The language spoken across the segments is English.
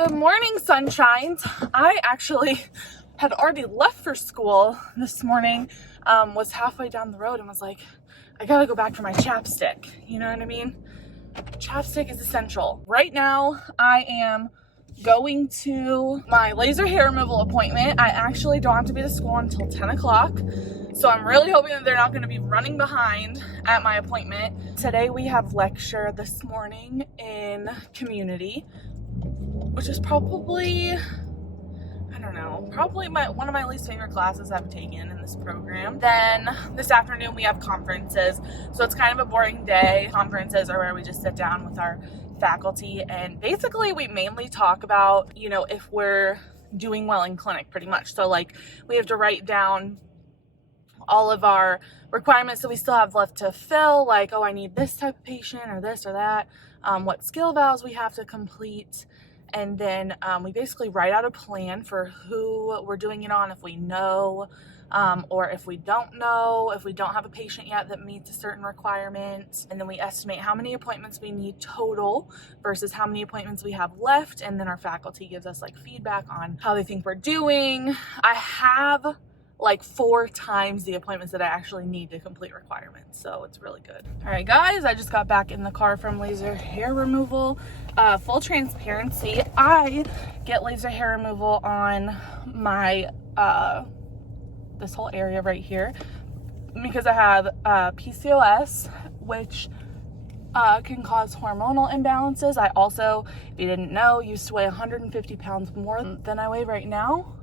Good morning, sunshines. I actually had already left for school this morning, was halfway down the road and was like, I gotta go back for my chapstick. You know what I mean? Chapstick is essential. Right now, I am going to my laser hair removal appointment. I actually don't have to be to school until 10 o'clock. So I'm really hoping that they're not going to be running behind at my appointment. Today we have lecture this morning in community, which is probably, I don't know, probably one of my least favorite classes I've taken in this program. Then this afternoon we have conferences, so it's kind of a boring day. Conferences are where we just sit down with our faculty and basically we mainly talk about, you know, if we're doing well in clinic pretty much. So like we have to write down all of our requirements that we still have left to fill, like, oh, I need this type of patient or this or that, what skill vals we have to complete. And then we basically write out a plan for who we're doing it on if we know, or if we don't know, if we don't have a patient yet that meets a certain requirement. And then we estimate how many appointments we need total versus how many appointments we have left. And then our faculty gives us like feedback on how they think we're doing. I have like 4 times the appointments that I actually need to complete requirements. So it's really good. All right, guys, I just got back in the car from laser hair removal. Full transparency, I get laser hair removal on my, this whole area right here because I have PCOS, which can cause hormonal imbalances. I also, if you didn't know, used to weigh 150 pounds more than I weigh right now.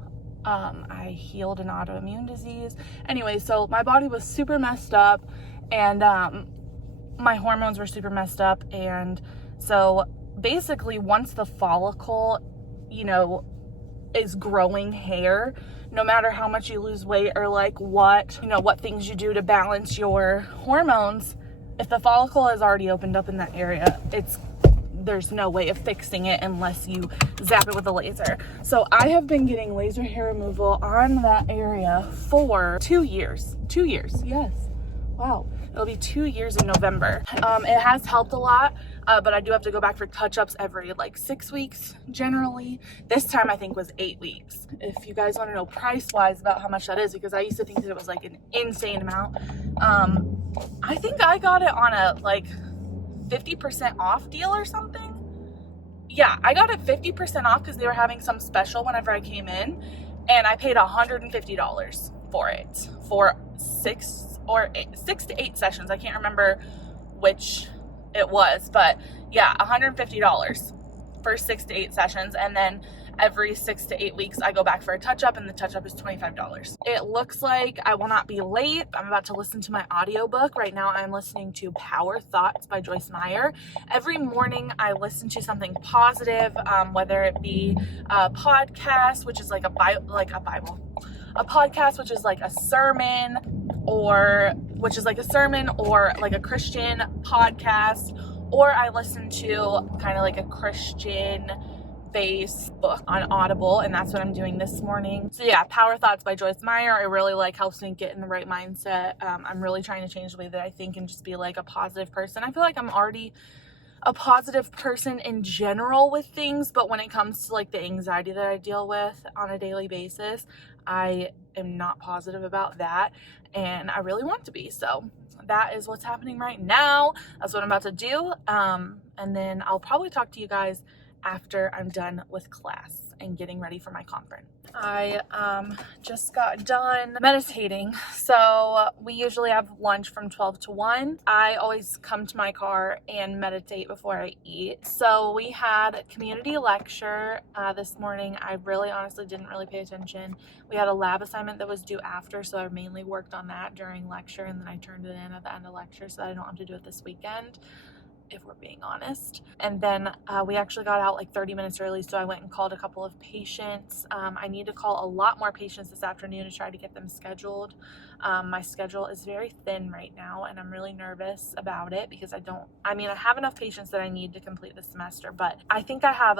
I healed an autoimmune disease. Anyway, so my body was super messed up and my hormones were super messed up. And so basically once the follicle, you know, is growing hair, no matter how much you lose weight or like what, you know, what things you do to balance your hormones, if the follicle has already opened up in that area, there's no way of fixing it unless you zap it with a laser. So I have been getting laser hair removal on that area for 2 years. 2 years, yes. Wow, it'll be 2 years in November. It has helped a lot, but I do have to go back for touch-ups every like 6 weeks generally. This time I think was 8 weeks. If you guys want to know price-wise about how much that is, because I used to think that it was like an insane amount. I think I got it on a like 50% off deal or something. Yeah, I got it 50% off because they were having some special whenever I came in, and I paid $150 for it for 6 to 8 sessions. I can't remember which it was, but yeah, $150 for 6 to 8 sessions. And then every 6 to 8 weeks I go back for a touch-up, and the touch-up is $25. It looks like I will not be late. I'm about to listen to my audiobook. Right now I'm listening to Power Thoughts by Joyce Meyer. Every morning I listen to something positive, whether it be a podcast, which is like a podcast, which is like a sermon, or like a Christian podcast, or I listen to kind of like a Christian based book on Audible, and that's what I'm doing this morning. So yeah, Power Thoughts by Joyce Meyer. It really like helps me get in the right mindset. I'm really trying to change the way that I think and just be like a positive person. I feel like I'm already a positive person in general with things, but when it comes to like the anxiety that I deal with on a daily basis, I am not positive about that, and I really want to be. So that is what's happening right now. That's what I'm about to do, and then I'll probably talk to you guys after I'm done with class and getting ready for my conference. I just got done meditating. So we usually have lunch from 12 to 1. I always come to my car and meditate before I eat. So we had community lecture this morning. I really honestly didn't really pay attention. We had a lab assignment that was due after, so I mainly worked on that during lecture, and then I turned it in at the end of lecture so that I don't have to do it this weekend, if we're being honest. And then we actually got out like 30 minutes early, so I went and called a couple of patients. I need to call a lot more patients this afternoon to try to get them scheduled. My schedule is very thin right now, and I'm really nervous about it because I have enough patients that I need to complete the semester, but I think I have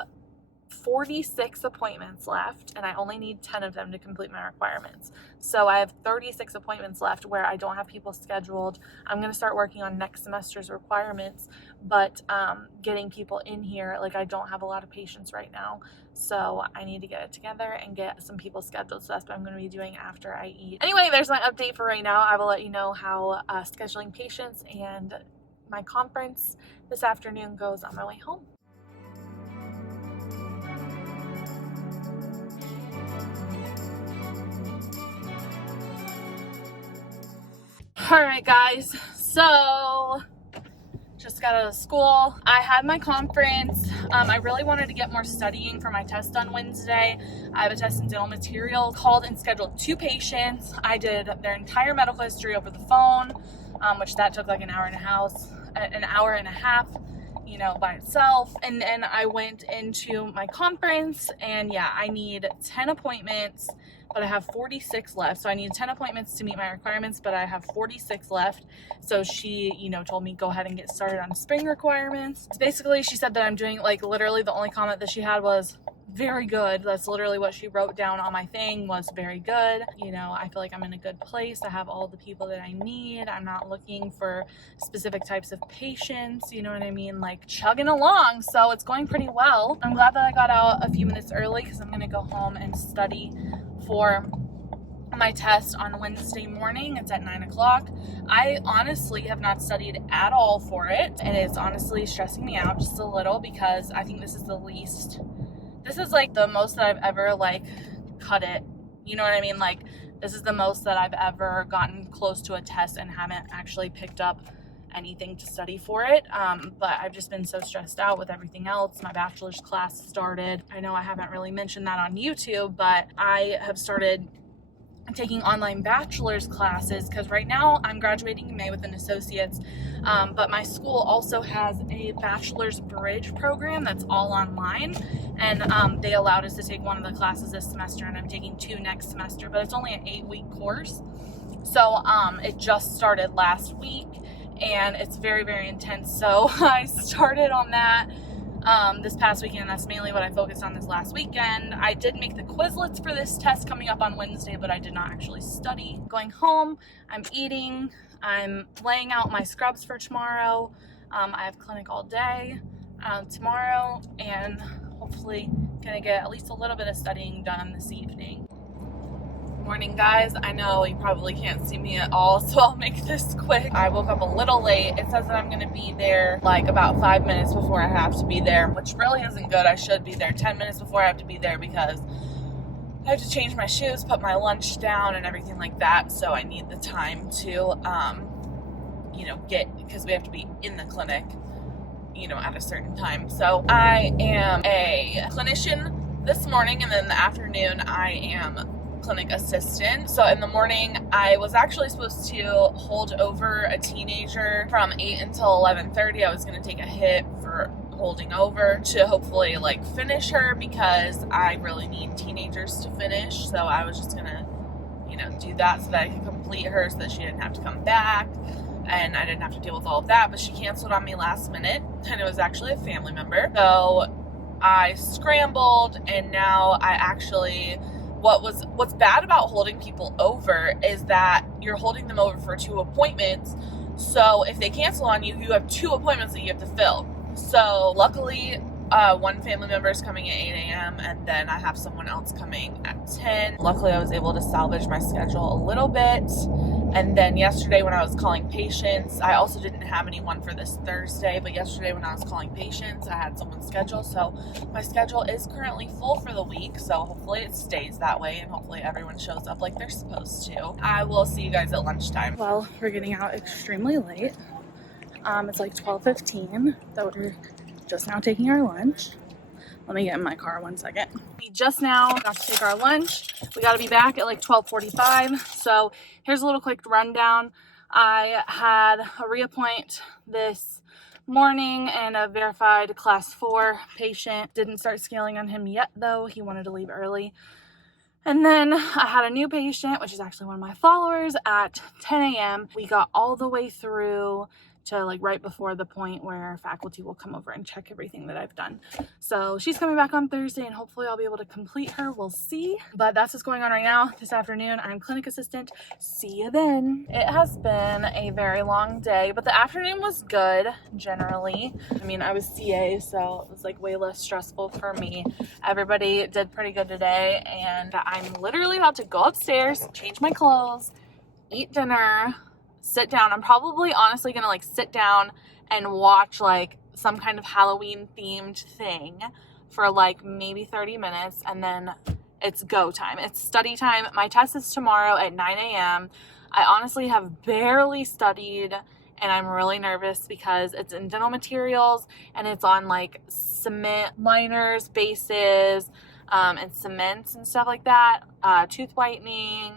46 appointments left, and I only need 10 of them to complete my requirements. So I have 36 appointments left where I don't have people scheduled. I'm going to start working on next semester's requirements, but getting people in here, like I don't have a lot of patients right now. So I need to get it together and get some people scheduled. So that's what I'm going to be doing after I eat. Anyway, there's my update for right now. I will let you know how scheduling patients and my conference this afternoon goes on my way home. All right, guys, so just got out of school. I had my conference. I really wanted to get more studying for my test on Wednesday. I have a test in dental material. Called and scheduled 2 patients. I did their entire medical history over the phone, which that took like an hour and a half, you know, by itself. And then I went into my conference, and yeah, I need 10 appointments, but I have 46 left. So I need 10 appointments to meet my requirements, but I have 46 left. So she, you know, told me go ahead and get started on spring requirements. Basically, she said that I'm doing, like, literally the only comment that she had was very good. That's literally what she wrote down on my thing, was very good. You know, I feel like I'm in a good place. I have all the people that I need. I'm not looking for specific types of patients, you know what I mean? Like, chugging along. So it's going pretty well. I'm glad that I got out a few minutes early because I'm gonna go home and study for my test on Wednesday morning. It's at 9 o'clock. I honestly have not studied at all for it, and it's honestly stressing me out just a little because I think this is like the most that I've ever like cut it. You know what I mean? Like, this is the most that I've ever gotten close to a test and haven't actually picked up anything to study for it. But I've just been so stressed out with everything else. My bachelor's class started. I know I haven't really mentioned that on YouTube, but I have started taking online bachelor's classes because right now I'm graduating in May with an associate's, but my school also has a bachelor's bridge program that's all online, and they allowed us to take one of the classes this semester, and I'm taking 2 next semester, but it's only an 8-week course. So it just started last week, and it's very, very intense. So I started on that this past weekend. That's mainly what I focused on this last weekend. I did make the Quizlets for this test coming up on Wednesday, but I did not actually study. Going home, I'm eating, I'm laying out my scrubs for tomorrow. I have clinic all day tomorrow, and hopefully gonna get at least a little bit of studying done this evening. Morning, guys. I know you probably can't see me at all, so I'll make this quick. I woke up a little late. It says that I'm going to be there like about 5 minutes before I have to be there, which really isn't good. I should be there 10 minutes before I have to be there because I have to change my shoes, put my lunch down, and everything like that. So I need the time to, you know, because we have to be in the clinic, you know, at a certain time. So I am a clinician this morning, and then in the afternoon I am clinic assistant. So in the morning, I was actually supposed to hold over a teenager from 8 until 11:30. I was going to take a hit for holding over to hopefully like finish her because I really need teenagers to finish. So I was just going to, you know, do that so that I could complete her so that she didn't have to come back and I didn't have to deal with all of that. But she canceled on me last minute, and it was actually a family member. So I scrambled, and now I actually... What's bad about holding people over is that you're holding them over for 2 appointments. So if they cancel on you, you have 2 appointments that you have to fill. So luckily, one family member is coming at 8 a.m. and then I have someone else coming at 10. Luckily, I was able to salvage my schedule a little bit. And then yesterday when I was calling patients, I also didn't have anyone for this Thursday, but yesterday when I was calling patients, I had someone scheduled. So my schedule is currently full for the week. So hopefully it stays that way, and hopefully everyone shows up like they're supposed to. I will see you guys at lunchtime. Well, we're getting out extremely late. It's like 12:15, so we're just now taking our lunch. Let me get in my car 1 second. We just now got to take our lunch. We got to be back at like 12:45. So here's a little quick rundown. I had a reappoint this morning and a verified class 4 patient. Didn't start scaling on him yet though. He wanted to leave early. And then I had a new patient, which is actually one of my followers, at 10 a.m. We got all the way through to like right before the point where faculty will come over and check everything that I've done. So she's coming back on Thursday and hopefully I'll be able to complete her. We'll see. But that's what's going on right now. This afternoon, I'm clinic assistant. See you then. It has been a very long day, but the afternoon was good generally. I mean, I was CA, so it was like way less stressful for me. Everybody did pretty good today, and I'm literally about to go upstairs, change my clothes, eat dinner, sit down. I'm probably honestly gonna like sit down and watch like some kind of Halloween themed thing for like maybe 30 minutes, and then it's go time. It's study time. My test is tomorrow at 9 a.m. I honestly have barely studied, and I'm really nervous because it's in dental materials and it's on like cement liners, bases, and cements and stuff like that, tooth whitening,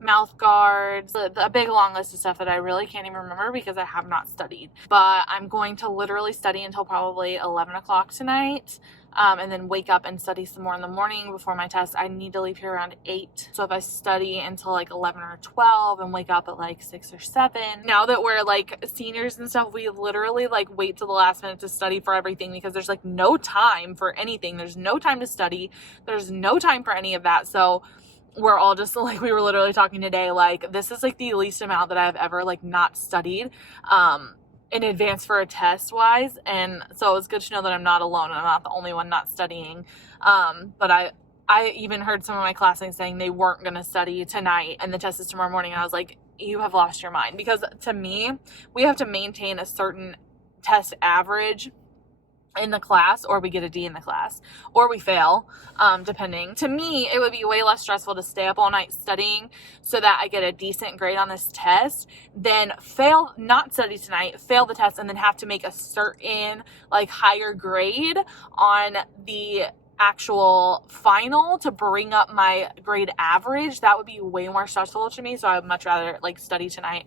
mouth guards, a big long list of stuff that I really can't even remember because I have not studied. But I'm going to literally study until probably 11 o'clock tonight, and then wake up and study some more in the morning before my test. I need to leave here around 8. So if I study until like 11 or 12 and wake up at like 6 or 7, now that we're like seniors and stuff, we literally like wait till the last minute to study for everything because there's like no time for anything. There's no time to study. There's no time for any of that. So we're all just like, we were literally talking today, like this is like the least amount that I've ever like not studied in advance for a test wise. And so it's good to know that I'm not alone and I'm not the only one not studying. But I even heard some of my classmates saying they weren't going to study tonight and the test is tomorrow morning. And I was like, you have lost your mind, because to me, we have to maintain a certain test average in the class, or we get a D in the class, or we fail, depending. To me, it would be way less stressful to stay up all night studying so that I get a decent grade on this test than fail, not study tonight, fail the test, and then have to make a certain like higher grade on the actual final to bring up my grade average. That would be way more stressful to me. So I would much rather like study tonight,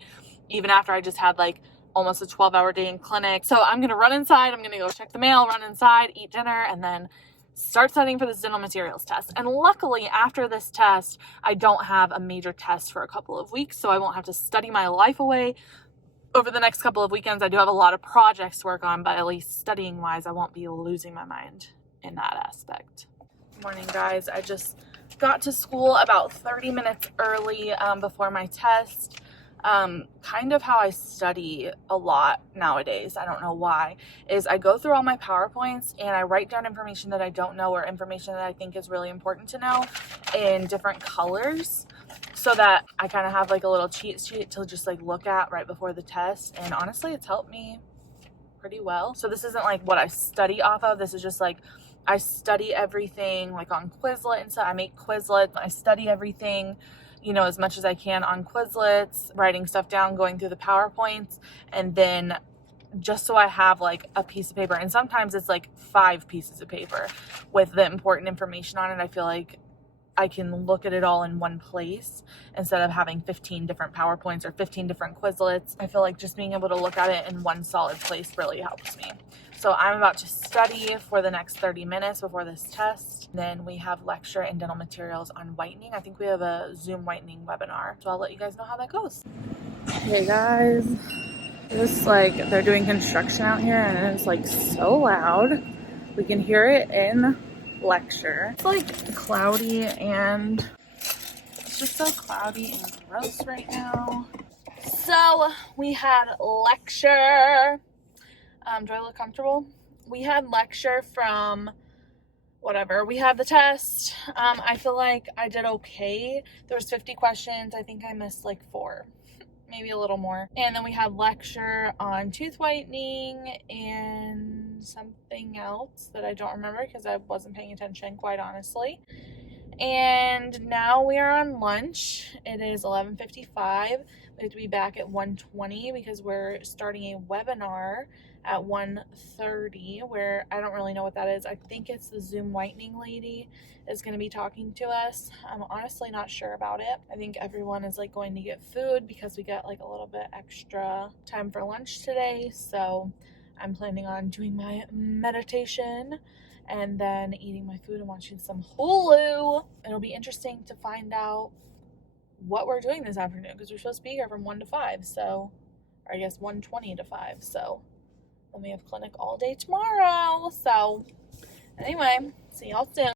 even after I just had like almost a 12-hour day in clinic. So I'm gonna run inside, I'm gonna go check the mail, run inside, eat dinner, and then start studying for this dental materials test. And luckily, after this test, I don't have a major test for a couple of weeks, so I won't have to study my life away over the next couple of weekends. I do have a lot of projects to work on, but at least studying wise, I won't be losing my mind in that aspect. Good morning, guys. I just got to school about 30 minutes early before my test. Kind of how I study a lot nowadays, I don't know why, is I go through all my PowerPoints and I write down information that I don't know or information that I think is really important to know in different colors so that I kind of have like a little cheat sheet to just like look at right before the test. And honestly, it's helped me pretty well. So this isn't like what I study off of. This is just like I study everything like on Quizlet and stuff. I make Quizlets. I study everything, you know, as much as I can on Quizlets, writing stuff down, going through the PowerPoints, and then just so I have like a piece of paper. And sometimes it's like 5 pieces of paper with the important information on it. I feel like I can look at it all in one place instead of having 15 different PowerPoints or 15 different Quizlets. I feel like just being able to look at it in one solid place really helps me. So I'm about to study for the next 30 minutes before this test. Then we have lecture and dental materials on whitening. I think we have a Zoom whitening webinar. So I'll let you guys know how that goes. Hey guys, it's like they're doing construction out here and it's like so loud. We can hear it in lecture. It's like cloudy and it's just so cloudy and gross right now. So we had lecture. Do I look comfortable? We had lecture from whatever. We had the test. I feel like I did okay. There was 50 questions. I think I missed like 4, maybe a little more. And then we had lecture on tooth whitening and something else that I don't remember because I wasn't paying attention, quite honestly. And now we are on lunch. It is 11:55. We have to be back at 1:20 because we're starting a webinar at 1:30 where I don't really know what that is. I think it's the Zoom whitening lady is going to be talking to us. I'm honestly not sure about it. I think everyone is like going to get food because we got like a little bit extra time for lunch today. So I'm planning on doing my meditation and then eating my food and watching some Hulu. It'll be interesting to find out what we're doing this afternoon because we're supposed to be here from 1 to 5. So or I guess 1:20 to 5. So then we have clinic all day tomorrow. So anyway, see y'all soon.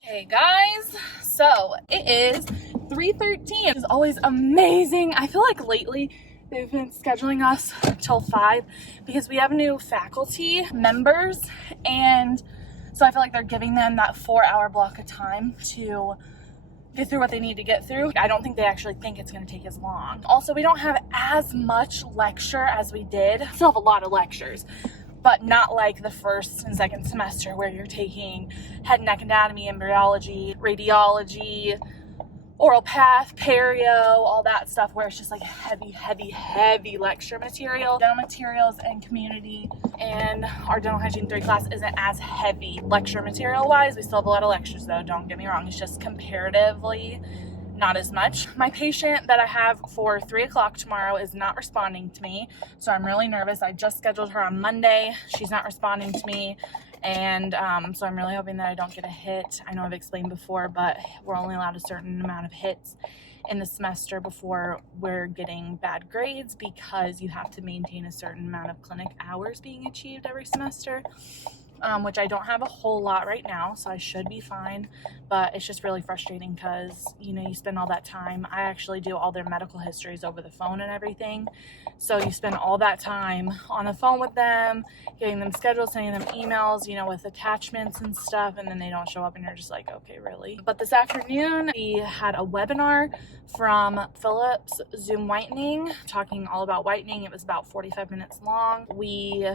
Hey guys, so it is 3:13. It's always amazing. I feel like lately they've been scheduling us till 5 because we have new faculty members, and so I feel like they're giving them that 4-hour block of time to get through what they need to get through. I don't think they actually think it's going to take as long. Also, we don't have as much lecture as we did. Still have a lot of lectures, but not like the first and second semester where you're taking head and neck anatomy, embryology, radiology, oral path, perio, all that stuff where it's just like heavy lecture material. Dental materials and community and our dental hygiene 3 class isn't as heavy lecture material wise. We still have a lot of lectures though, don't get me wrong. It's just comparatively not as much. My patient that I have for 3 o'clock tomorrow is not responding to me, so I'm really nervous. I just scheduled her on Monday. She's not responding to me, and so I'm really hoping that I don't get a hit. I know I've explained before, but we're only allowed a certain amount of hits in the semester before we're getting bad grades because you have to maintain a certain amount of clinic hours being achieved every semester. Which I don't have a whole lot right now, so I should be fine, but it's just really frustrating because, you know, you spend all that time. I actually do all their medical histories over the phone and everything, so you spend all that time on the phone with them, getting them scheduled, sending them emails, you know, with attachments and stuff, and then they don't show up and you're just like, okay, really? But this afternoon, we had a webinar from Phillips Zoom Whitening, talking all about whitening. It was about 45 minutes long. We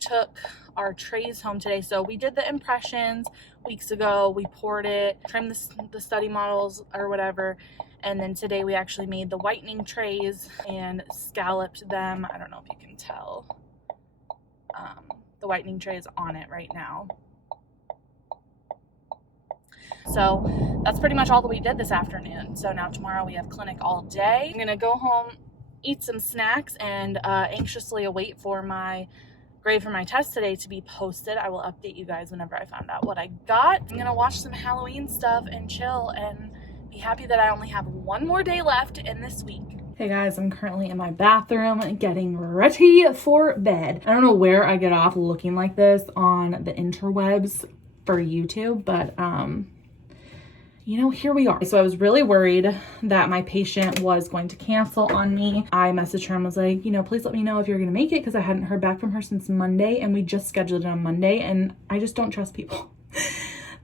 took our trays home today. So we did the impressions weeks ago. We poured it, trimmed the study models or whatever. And then today we actually made the whitening trays and scalloped them. I don't know if you can tell. The whitening tray is on it right now. So that's pretty much all that we did this afternoon. So now tomorrow we have clinic all day. I'm gonna go home, eat some snacks, and anxiously await for my grade for my test today to be posted. I will update you guys whenever I find out what I got. I'm gonna watch some Halloween stuff and chill and be happy that I only have one more day left in this week. Hey guys, I'm currently in my bathroom getting ready for bed. I don't know where I get off looking like this on the interwebs for YouTube, but you know, here we are. So I was really worried that my patient was going to cancel on me. I messaged her and was like, you know, please let me know if you're gonna make it, because I hadn't heard back from her since Monday, and we just scheduled it on Monday, and I just don't trust people.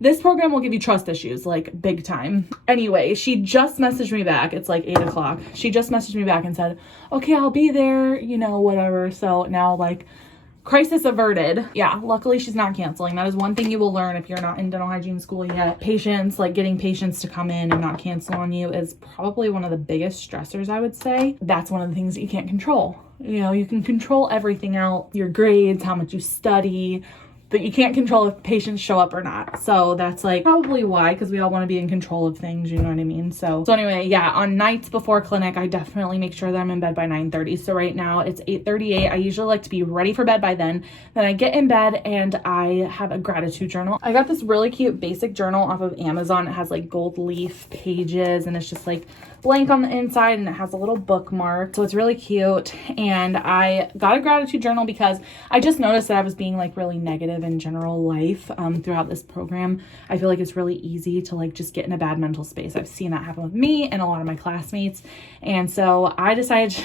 This program will give you trust issues, like big time. Anyway, she just messaged me back. It's like 8 o'clock. She just messaged me back and said, okay, I'll be there, you know, whatever. So now, like, crisis averted. Yeah, luckily she's not canceling. That is one thing you will learn if you're not in dental hygiene school yet. Patients, like getting patients to come in and not cancel on you, is probably one of the biggest stressors, I would say. That's one of the things that you can't control. You know, you can control everything else, your grades, how much you study, but you can't control if patients show up or not. So that's like probably why, because we all want to be in control of things, you know what I mean? So anyway, yeah, on nights before clinic, I definitely make sure that I'm in bed by 9:30. So right now it's 8:38. I usually like to be ready for bed by then. Then I get in bed and I have a gratitude journal. I got this really cute basic journal off of Amazon. It has like gold leaf pages and it's just like blank on the inside and it has a little bookmark. So it's really cute. And I got a gratitude journal because I just noticed that I was being like really negative in general life throughout this program. I feel like it's really easy to like just get in a bad mental space. I've seen that happen with me and a lot of my classmates. And so I decided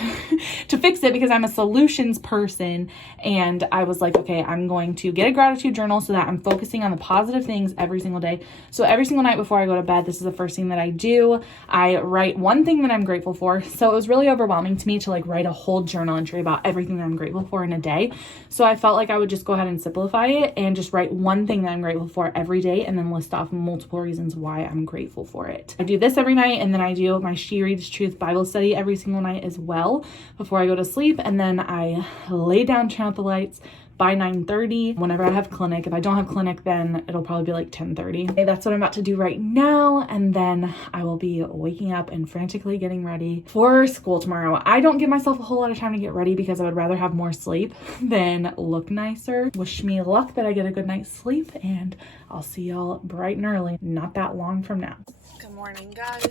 to fix it because I'm a solutions person. And I was like, okay, I'm going to get a gratitude journal so that I'm focusing on the positive things every single day. So every single night before I go to bed, this is the first thing that I do. I write one thing that I'm grateful for. So it was really overwhelming to me to like write a whole journal entry about everything that I'm grateful for in a day. So I felt like I would just go ahead and simplify it day and just write one thing that I'm grateful for every day and then list off multiple reasons why I'm grateful for it. I do this every night, and then I do my She Reads Truth Bible study every single night as well before I go to sleep, and then I lay down, turn out the lights by 9:30 whenever I have clinic. If I don't have clinic, then it'll probably be like 10:30. Okay, that's what I'm about to do right now, and then I will be waking up and frantically getting ready for school tomorrow. I don't give myself a whole lot of time to get ready because I would rather have more sleep than look nicer. Wish me luck that I get a good night's sleep, and I'll see y'all bright and early, not that long from now. Good morning, guys.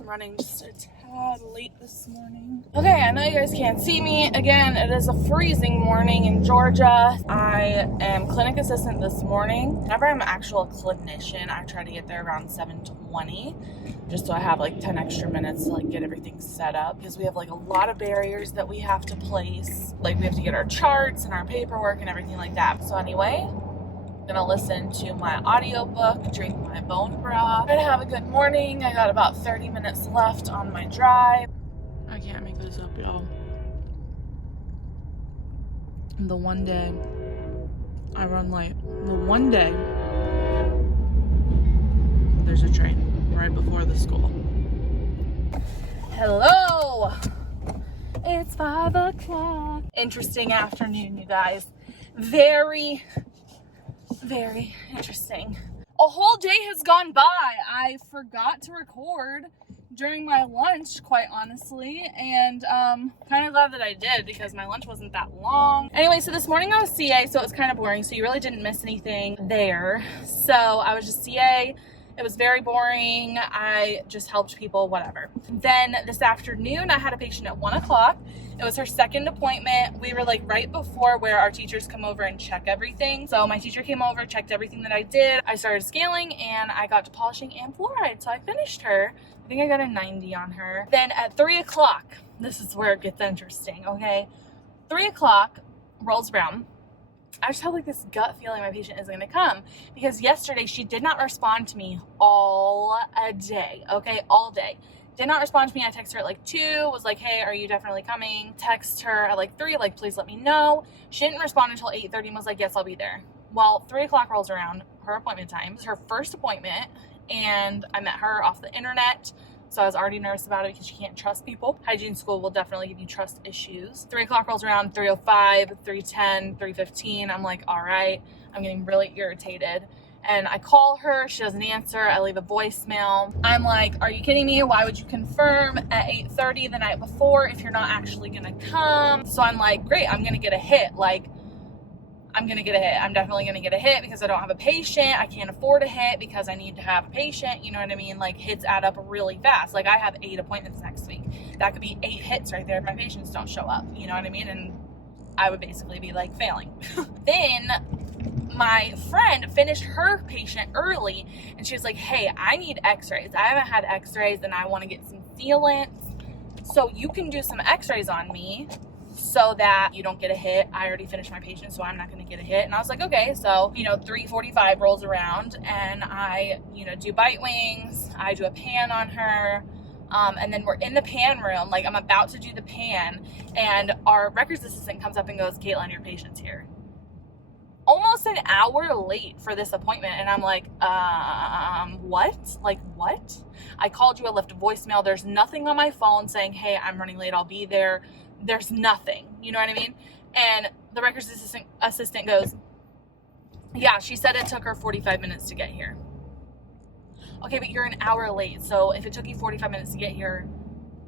I'm running just a tad late this morning. Okay, I know you guys can't see me. Again, it is a freezing morning in Georgia. I am clinic assistant this morning. Whenever I'm an actual clinician, I try to get there around 7:20, just so I have like 10 extra minutes to like get everything set up, because we have like a lot of barriers that we have to place. Like we have to get our charts and our paperwork and everything like that. So anyway, gonna listen to my audiobook, drink my bone broth, try to have a good morning. I got about 30 minutes left on my drive. I can't make this up, y'all. The one day I run late, the one day there's a train right before the school. Hello, it's 5 o'clock. Interesting afternoon, you guys. Very interesting. A whole day has gone by. I forgot to record during my lunch, quite honestly, and kind of glad that I did because my lunch wasn't that long. Anyway, so this morning I was CA, so it was kind of boring, so you really didn't miss anything there. So I was just CA. It was very boring. I just helped people, whatever. Then this afternoon, I had a patient at 1 o'clock. It was her second appointment. We were like right before where our teachers come over and check everything. So my teacher came over, checked everything that I did. I started scaling and I got to polishing and fluoride. So I finished her. I think I got a 90 on her. Then at 3 o'clock, this is where it gets interesting, okay? 3 o'clock rolls around. I just have like this gut feeling my patient isn't gonna come, because yesterday she did not respond to me all day, okay, all day. Did not respond to me. I texted her at like 2, was like, hey, are you definitely coming? Text her at like 3, like, please let me know. She didn't respond until 8:30 and was like, yes, I'll be there. Well, 3 o'clock rolls around, her appointment time. It was her first appointment, and I met her off the internet. So I was already nervous about it because you can't trust people. Hygiene school will definitely give you trust issues. 3 o'clock rolls around, 3:05, 3:10, 3:15. I'm like, all right, I'm getting really irritated. And I call her, she doesn't answer. I leave a voicemail. I'm like, are you kidding me? Why would you confirm at 8:30 the night before if you're not actually gonna come? So I'm like, great, I'm gonna get a hit. Like, I'm gonna get a hit. I'm definitely gonna get a hit because I don't have a patient. I can't afford a hit because I need to have a patient. You know what I mean? Like, hits add up really fast. Like, I have 8 appointments next week. That could be 8 hits right there if my patients don't show up. You know what I mean? And I would basically be like failing. Then my friend finished her patient early and she was like, hey, I need x-rays. I haven't had x-rays and I want to get some sealants. So you can do some x-rays on me so that you don't get a hit. I already finished my patient, so I'm not going to get a hit. And I was like, okay. So, 3:45 rolls around and I, do bite wings. I do a pan on her. And then we're in the pan room. Like, I'm about to do the pan and our records assistant comes up and goes, Caitlin, your patient's here. Almost an hour late for this appointment. And I'm like, what? Like, what? I called you, I left a voicemail. There's nothing on my phone saying, hey, I'm running late, I'll be there. There's nothing, you know what I mean? And the records assistant goes, yeah, she said it took her 45 minutes to get here. Okay, but you're an hour late. So if it took you 45 minutes to get here,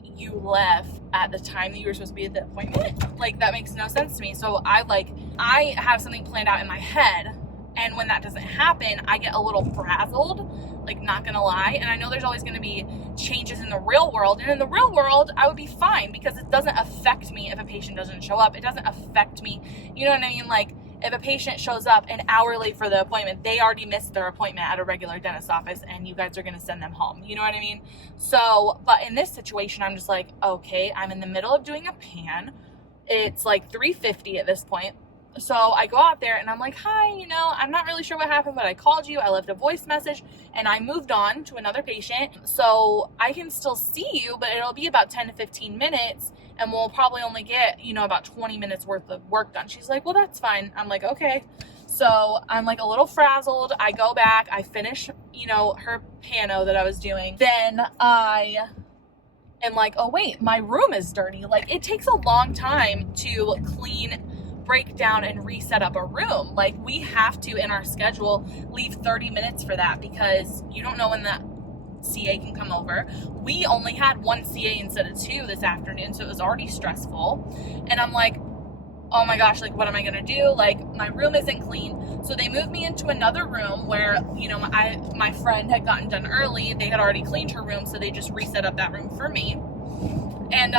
you left at the time that you were supposed to be at the appointment? Like, that makes no sense to me. So I have something planned out in my head. And when that doesn't happen, I get a little frazzled, like, not gonna lie. And I know there's always gonna be changes in the real world. And in the real world, I would be fine because it doesn't affect me if a patient doesn't show up. It doesn't affect me. You know what I mean? Like, if a patient shows up an hour late for the appointment, they already missed their appointment at a regular dentist office and you guys are gonna send them home. You know what I mean? So, but in this situation, I'm just like, okay, I'm in the middle of doing a pan. It's like 3:50 at this point. So I go out there and I'm like, hi, I'm not really sure what happened, but I called you, I left a voice message, and I moved on to another patient. So I can still see you, but it'll be about 10 to 15 minutes, and we'll probably only get, about 20 minutes worth of work done. She's like, well, that's fine. I'm like, okay. So I'm like a little frazzled. I go back, I finish, you know, her pano that I was doing. Then I am like, oh wait, my room is dirty. Like, it takes a long time to clean, break down, and reset up a room. Like, we have to, in our schedule, leave 30 minutes for that because you don't know when that CA can come over. We only had one CA instead of two this afternoon, so it was already stressful. And I'm like, oh my gosh, like, what am I gonna do? Like, my room isn't clean. So they moved me into another room where, you know, my friend had gotten done early. They had already cleaned her room, so they just reset up that room for me. And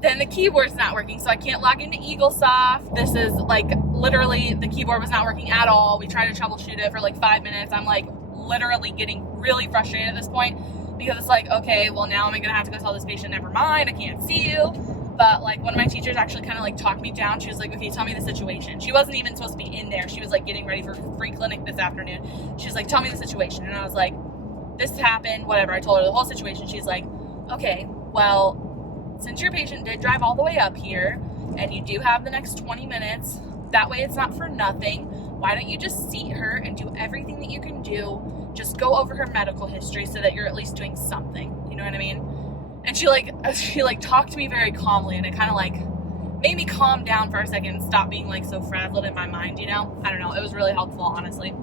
then the keyboard's not working, so I can't log into EagleSoft. This is like, literally, the keyboard was not working at all. We tried to troubleshoot it for like 5 minutes. I'm like literally getting really frustrated at this point because it's like, okay, well, now am I gonna have to go tell this patient, never mind, I can't see you. But like, one of my teachers actually kind of like talked me down. She was like, okay, tell me the situation. She wasn't even supposed to be in there. She was like getting ready for free clinic this afternoon. She was like, tell me the situation. And I was like, this happened, whatever. I told her the whole situation. She's like, okay, well, since your patient did drive all the way up here and you do have the next 20 minutes, that way it's not for nothing. Why don't you just seat her and do everything that you can do? Just go over her medical history so that you're at least doing something. You know what I mean? And she talked to me very calmly, and it kind of like made me calm down for a second and stop being like so frazzled in my mind, you know? I don't know. It was really helpful, honestly.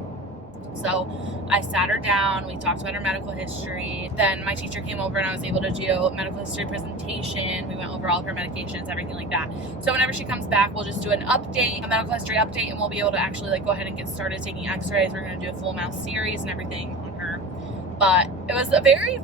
So I sat her down. We talked about her medical history. Then my teacher came over and I was able to do a medical history presentation. We went over all of her medications, everything like that. So whenever she comes back, we'll just do an update, a medical history update, and we'll be able to actually like go ahead and get started taking x-rays. We're going to do a full mouth series and everything on her. But it was a very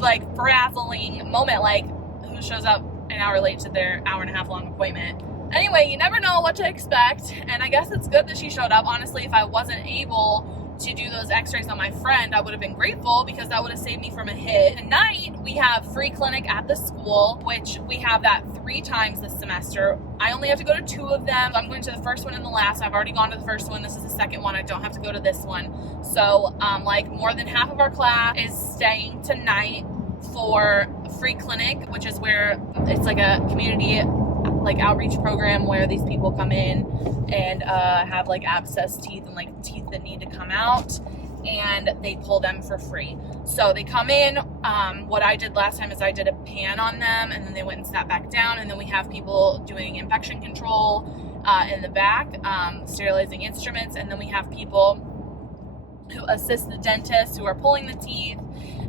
like frazzling moment. Like, who shows up an hour late to their hour-and-a-half long appointment? Anyway, you never know what to expect, and I guess it's good that she showed up. Honestly, if I wasn't able to do those x-rays on my friend, I would have been grateful because that would have saved me from a hit. Tonight, we have free clinic at the school, which we have that 3 times this semester. I only have to go to 2 of them. I'm going to the first one and the last. I've already gone to the first one. This is the second one. I don't have to go to this one. So, like, more than half of our class is staying tonight for free clinic, which is where it's like a community like outreach program where these people come in and have like abscess teeth and like teeth that need to come out, and they pull them for free. So they come in. What I did last time is I did a pan on them, and then they went and sat back down, and then we have people doing infection control in the back, sterilizing instruments, and then we have people who assist the dentist who are pulling the teeth.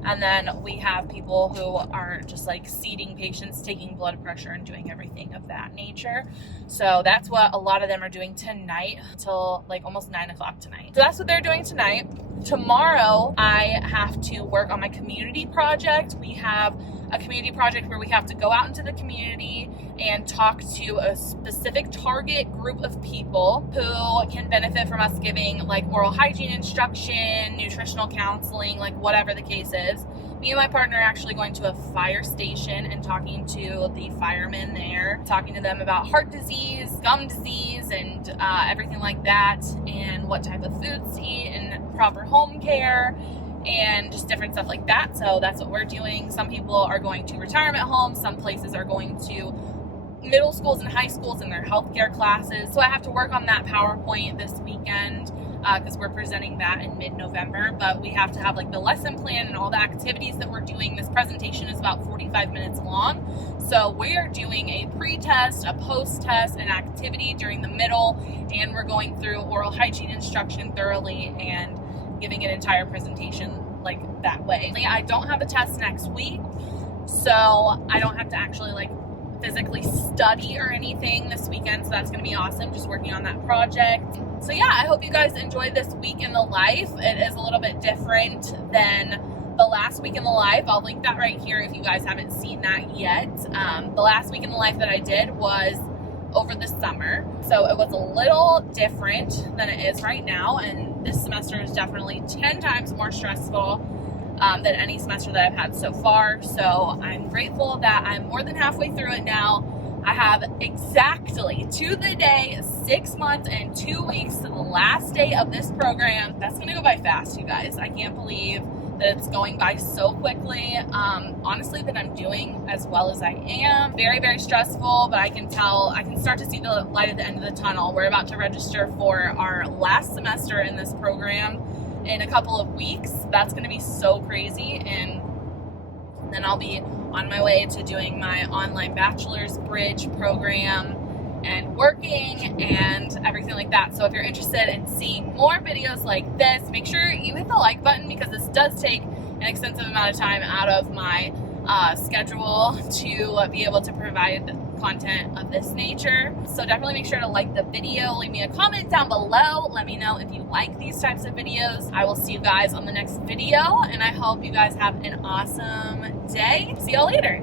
And then we have people who are just like seating patients, taking blood pressure, and doing everything of that nature. So that's what a lot of them are doing tonight until like almost 9 o'clock tonight. So that's what they're doing tonight. Tomorrow, I have to work on my community project. We have a community project where we have to go out into the community and talk to a specific target group of people who can benefit from us giving like oral hygiene instruction, nutritional counseling, like whatever the case is. Me and my partner are actually going to a fire station and talking to the firemen there, talking to them about heart disease, gum disease, and everything like that, and what type of foods to eat, and proper home care, and just different stuff like that. So that's what we're doing. Some people are going to retirement homes. Some places are going to middle schools and high schools in their healthcare classes. So I have to work on that PowerPoint this weekend because we're presenting that in mid-November. But we have to have like the lesson plan and all the activities that we're doing. This presentation is about 45 minutes long. So we are doing a pre-test, a post-test, an activity during the middle, and we're going through oral hygiene instruction thoroughly and giving an entire presentation like that way. I don't have a test next week, so I don't have to actually like physically study or anything this weekend, so that's going to be awesome, just working on that project. So yeah, I hope you guys enjoyed this week in the life. It is a little bit different than the last week in the life. I'll link that right here if you guys haven't seen that yet. The last week in the life that I did was over the summer, so it was a little different than it is right now, and this semester is definitely 10 times more stressful than any semester that I've had so far. So I'm grateful that I'm more than halfway through it now. I have exactly to the day 6 months and 2 weeks to the last day of this program. That's gonna go by fast, you guys. I can't believe that it's going by so quickly. Honestly, that I'm doing as well as I am. Very, very stressful, but I can start to see the light at the end of the tunnel. We're about to register for our last semester in this program in a couple of weeks. That's going to be so crazy, and then I'll be on my way to doing my online bachelor's bridge program and working and everything like that. So if you're interested in seeing more videos like this, make sure you hit the like button, because this does take an extensive amount of time out of my schedule to be able to provide content of this nature. So definitely make sure to like the video, leave me a comment down below, let me know if you like these types of videos. I will see you guys on the next video, and I hope you guys have an awesome day. See y'all later.